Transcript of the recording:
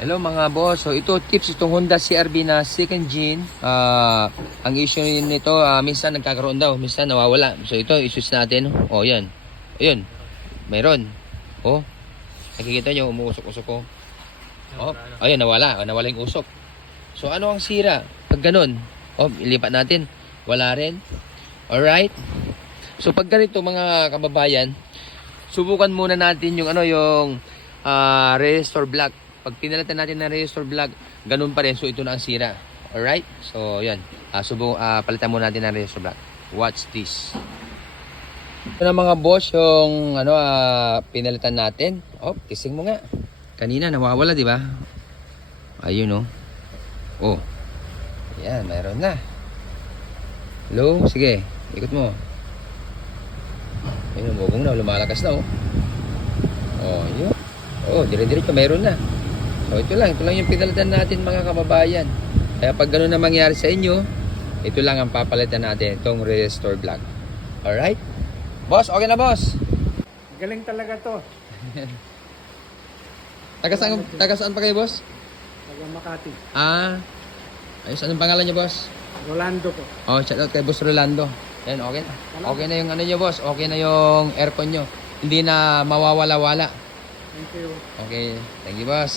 Hello mga boss. So ito tips itong Honda CR-V na second gen. Ang issue nito minsan nagkakaroon daw, minsan nawawala. So ito i-switch natin. Oh, 'yan. Ayun. Meron. Oh. Nakikita niyo umuusok-usok ko. Oh, ayun nawala. Nawala yung usok. So ano ang sira? Pag ganun, oh, ilipat natin. Wala rin. Alright. So pag ganito mga kababayan, subukan muna natin yung resistor block. Pag pinalitan natin ng resistor block, ganun pa rin. So ito na ang sira. Alright? So yan. Palitan muna natin ng resistor block. Watch this. Ito na mga boss yung pinalitan natin. Oh, kising mo nga. Kanina nawawala, di ba? Ayun oh. Oh. Yan, mayroon na. Hello? Sige, ikot mo. Ayun, umugong na. Lumalakas na oh. Oh, yun. Oh, dire-diretso mayroon na. So ito lang yung pinalitan natin mga kababayan. Kaya pag gano'n na mangyari sa inyo, ito lang ang papalitan natin, itong resistor block. Alright? Boss, okay na boss? Galing talaga to. Taga saan pa kayo boss? Taga Makati. Ayos, anong pangalan niyo boss? Rolando po. Oh, shout out kay boss Rolando. Yan, okay na. Okay na yung niyo boss, okay na yung aircon niyo. Hindi na mawawala-wala. Thank you. Okay, thank you boss.